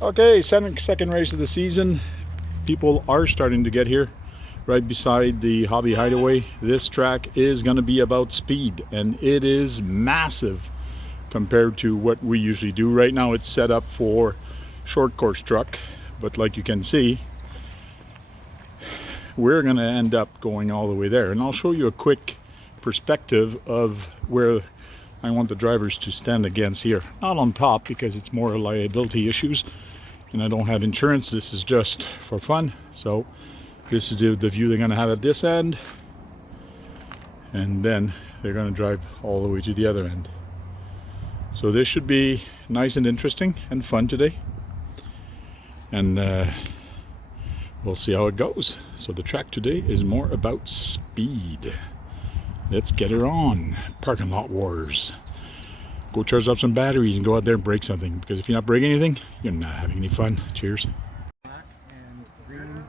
Okay, second race of the season. People are starting to get here right beside the Hobby Hideaway. This track is going to be about speed, and it is massive compared to what we usually do. Right now it's set up for short course truck, but like you can see, we're going to end up going all the way there. And I'll show you a quick perspective of where I want the drivers to stand against here. Not on top because it's more liability issues and I don't have insurance. This is just for fun. So this is the view they're going to have at this end, and then they're going to drive all the way to the other end. So this should be nice and interesting and fun today, and we'll see how it goes. So the track today is more about speed. Let's get her on. Parking lot wars. Go charge up some batteries and go out there and break something, because if you're not breaking anything, you're not having any fun. Cheers. Black and green,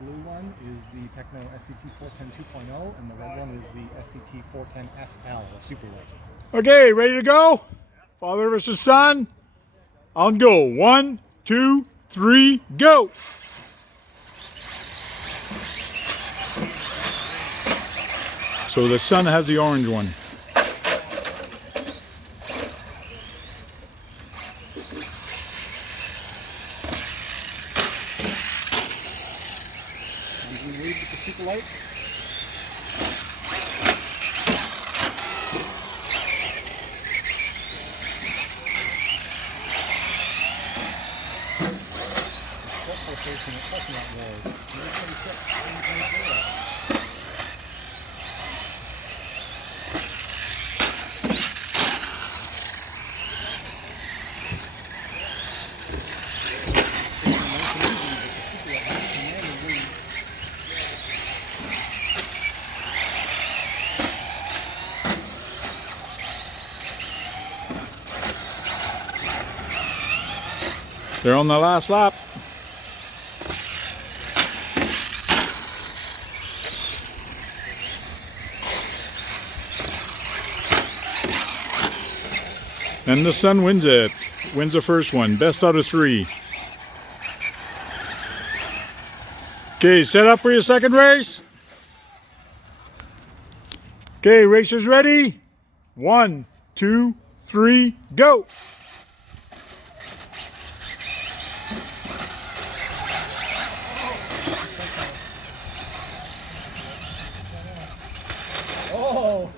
blue one is the Techno SCT 410 2.0, and the red one is the SCT 410 SL, a super light. Okay, ready to go? Father versus son. On go. 1, 2, 3, go. So the son has the orange one. We lead with the super light. They're on the last lap. And the sun wins it. Wins the first one. Best out of 3. Okay, set up for your second race. Okay, racers ready? 1, 2, 3, go. Oh!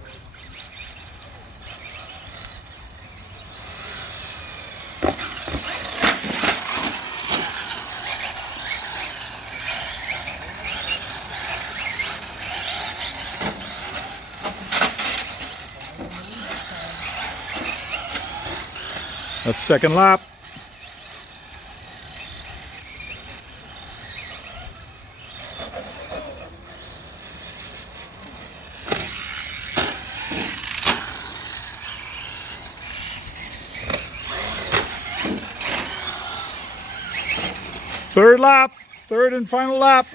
That's second lap. Third lap, third and final lap.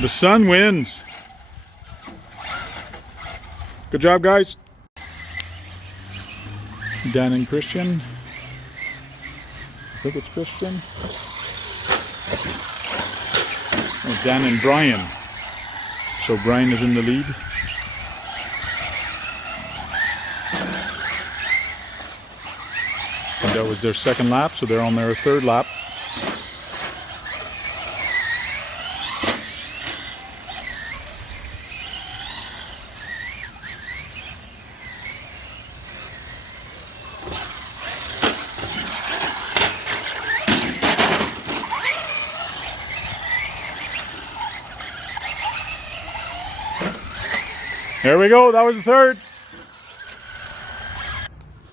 The sun wins. Good job, guys. Dan and Christian. I think it's Christian. Oh, Dan and Brian. So Brian is in the lead. And that was their second lap, so they're on their third lap. There we go, that was the third.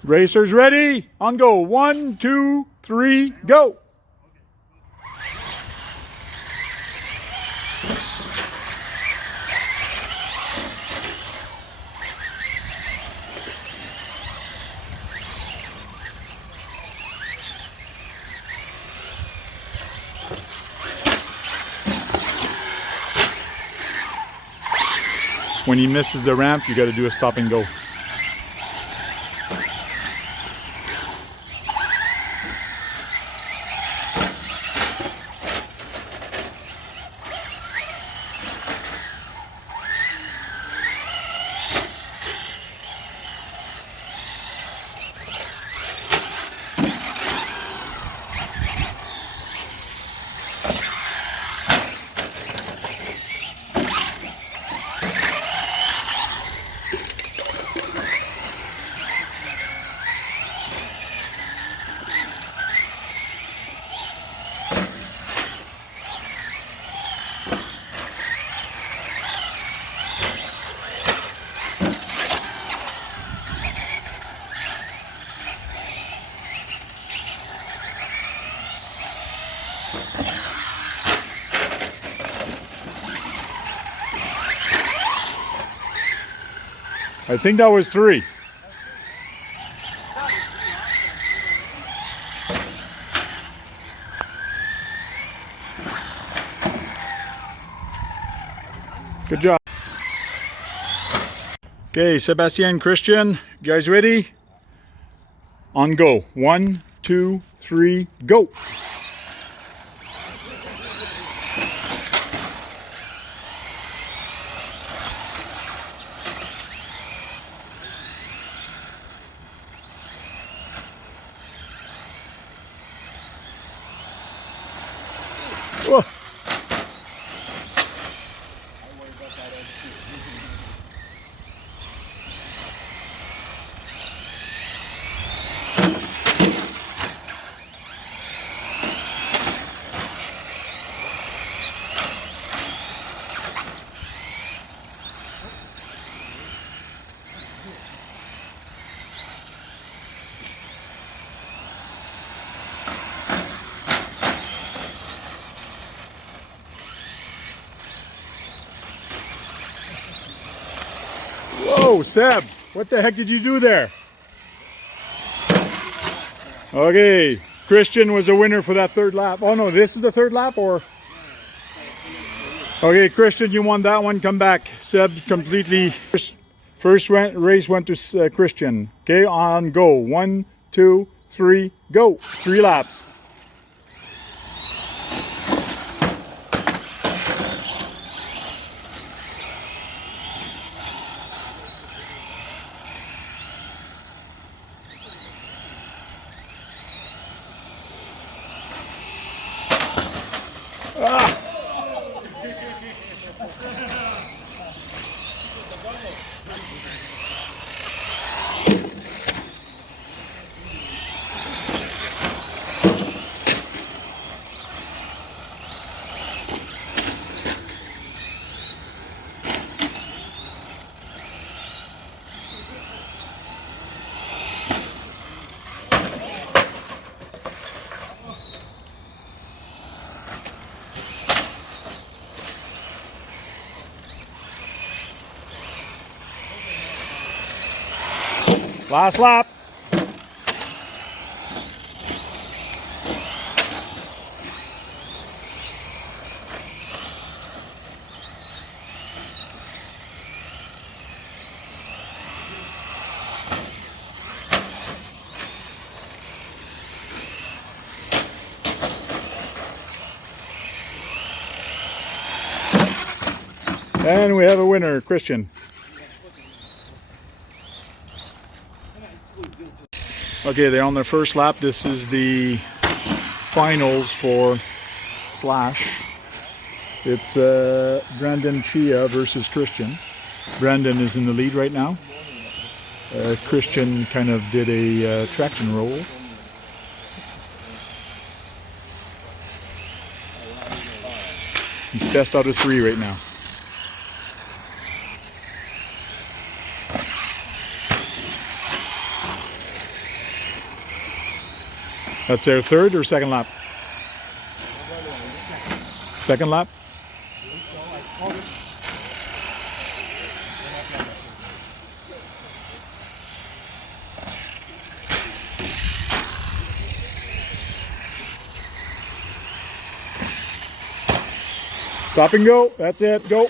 Racers ready? On go. 1, 2, 3, go. When he misses the ramp, you got to do a stop and go. I think that was 3. Good job. Okay, Sebastian, Christian, you guys ready? On go. 1, 2, 3, go. Whoa. Whoa, Seb, what the heck did you do there? Okay, Christian was a winner for that 3rd lap. Oh no, this is the 3rd lap, or? Okay, Christian, you won that one. Come back. Seb completely. First race went to Christian. Okay, on go. 1, 2, 3, go. 3 laps. Ah! Last lap. And we have a winner, Christian. Okay, they're on their first lap. This is the finals for Slash. It's Brandon Chia versus Christian. Brandon is in the lead right now. Christian kind of did a traction roll. He's best out of 3 right now. That's their 3rd or 2nd lap? 2nd lap? Stop and go. That's it. Go.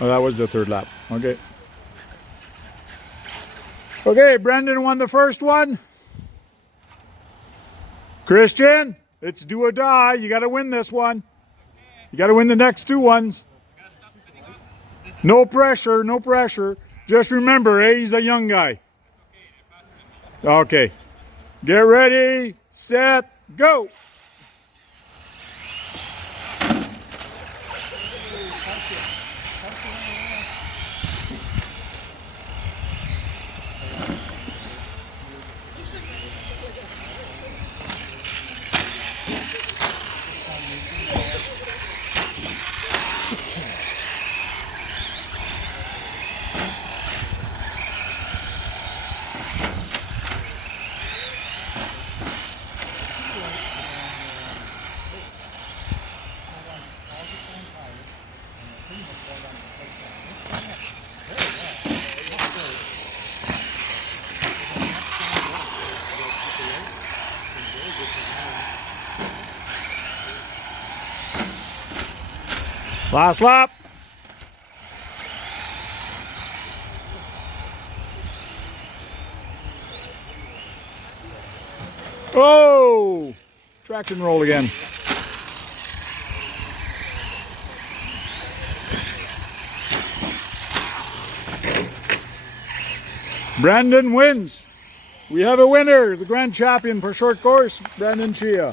Oh, that was the third lap. Okay. Okay, Brendan won the first one. Christian, it's do or die. You got to win this one. You got to win the next two ones. No pressure, no pressure. Just remember, he's a young guy. Okay. Get ready, set, go. Last lap. Oh! Track and roll again. Brandon wins. We have a winner, the grand champion for short course, Brandon Chia.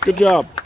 Good job.